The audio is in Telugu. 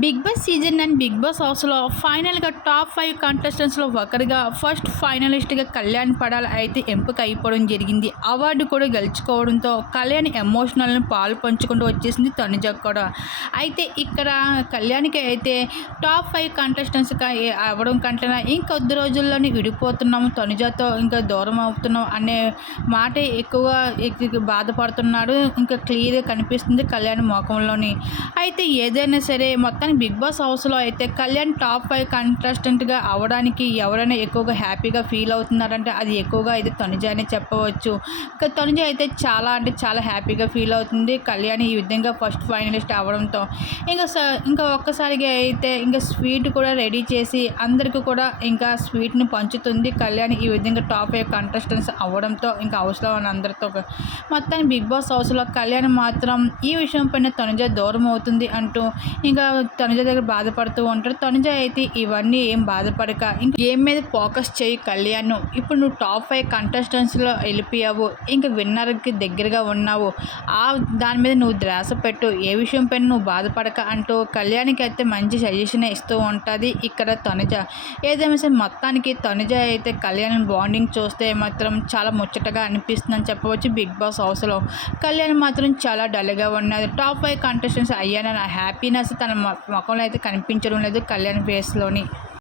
Bigg Boss season and Bigg Boss హౌస్లో ఫైనల్గా టాప్ ఫైవ్ కంటెస్టెంట్స్లో ఒకరిగా ఫస్ట్ ఫైనలిస్ట్గా కళ్యాణ్ పడాల్ అయితే ఎంపిక అయిపోవడం జరిగింది. అవార్డు కూడా గెలుచుకోవడంతో కళ్యాణ్ ఎమోషనల్ని పాలు పంచుకుంటూ వచ్చేసింది తనుజ కూడా. అయితే ఇక్కడ కళ్యాణ్కి అయితే టాప్ ఫైవ్ కంటెస్టెంట్స్గా అవ్వడం కంటే ఇంకొద్ది రోజుల్లోనే విడిపోతున్నాము తనుజతో ఇంకా దూరం అవుతున్నాం అనే మాట ఎక్కువ ఎక్కువ బాధపడుతున్నాడు. ఇంకా క్లియర్గా కనిపిస్తుంది కళ్యాణ్ ముఖంలోని. అయితే ఏదైనా సరే మొత్తం బిగ్ బాస్ హౌస్లో అయితే కళ్యాణ్ టాప్ ఫైవ్ కంటెస్టెంట్గా అవ్వడానికి ఎవరైనా ఎక్కువగా హ్యాపీగా ఫీల్ అవుతున్నారంటే అది ఎక్కువగా అయితే తనుజ అని చెప్పవచ్చు. తనుజ అయితే చాలా అంటే చాలా హ్యాపీగా ఫీల్ అవుతుంది. కళ్యాణ్ ఈ విధంగా ఫస్ట్ ఫైనలిస్ట్ అవడంతో ఇంకా స ఇంకా ఒక్కసారిగా అయితే ఇంకా స్వీట్ కూడా రెడీ చేసి అందరికీ కూడా ఇంకా స్వీట్ని పంచుతుంది. కళ్యాణ్ ఈ విధంగా టాప్ ఫైవ్ కంటెస్టెంట్స్ అవ్వడంతో ఇంకా హౌస్లో ఉన్న అందరితో మొత్తాన్ని బిగ్ బాస్ హౌస్లో కళ్యాణ్ మాత్రం ఈ విషయం పైన తనుజ దూరం అవుతుంది అంటూ ఇంకా తనుజ దగ్గర బాధపడుతూ ఉంటాడు. తనుజ అయితే ఇవన్నీ ఏం బాధపడక ఇంక గేమ్ మీద ఫోకస్ చేయి కళ్యాణ్ ఇప్పుడు నువ్వు టాప్ ఫైవ్ కంటెస్టెంట్స్లో వెళ్ళిపోయావు ఇంకా విన్నర్కి దగ్గరగా ఉన్నావు. ఆ దాని మీద నువ్వు ద్రాస పెట్టు. ఏ విషయం పైన నువ్వు బాధపడక అంటూ కళ్యాణ్కి అయితే మంచి సజెషన్ ఇస్తూ ఉంటుంది ఇక్కడ తనుజ. ఏదేమైనా సరే మొత్తానికి తనుజ అయితే కళ్యాణ్ బాండింగ్ చూస్తే మాత్రం చాలా ముచ్చటగా అనిపిస్తుందని చెప్పవచ్చు బిగ్ బాస్ హౌస్లో. కళ్యాణ్ మాత్రం చాలా డల్గా ఉన్నది టాప్ ఫైవ్ కంటెస్టెంట్స్ అయ్యానన్న హ్యాపీనెస్ తన ముఖంలో అయితే కనిపించడం లేదు కళ్యాణ్ ఫేస్లోని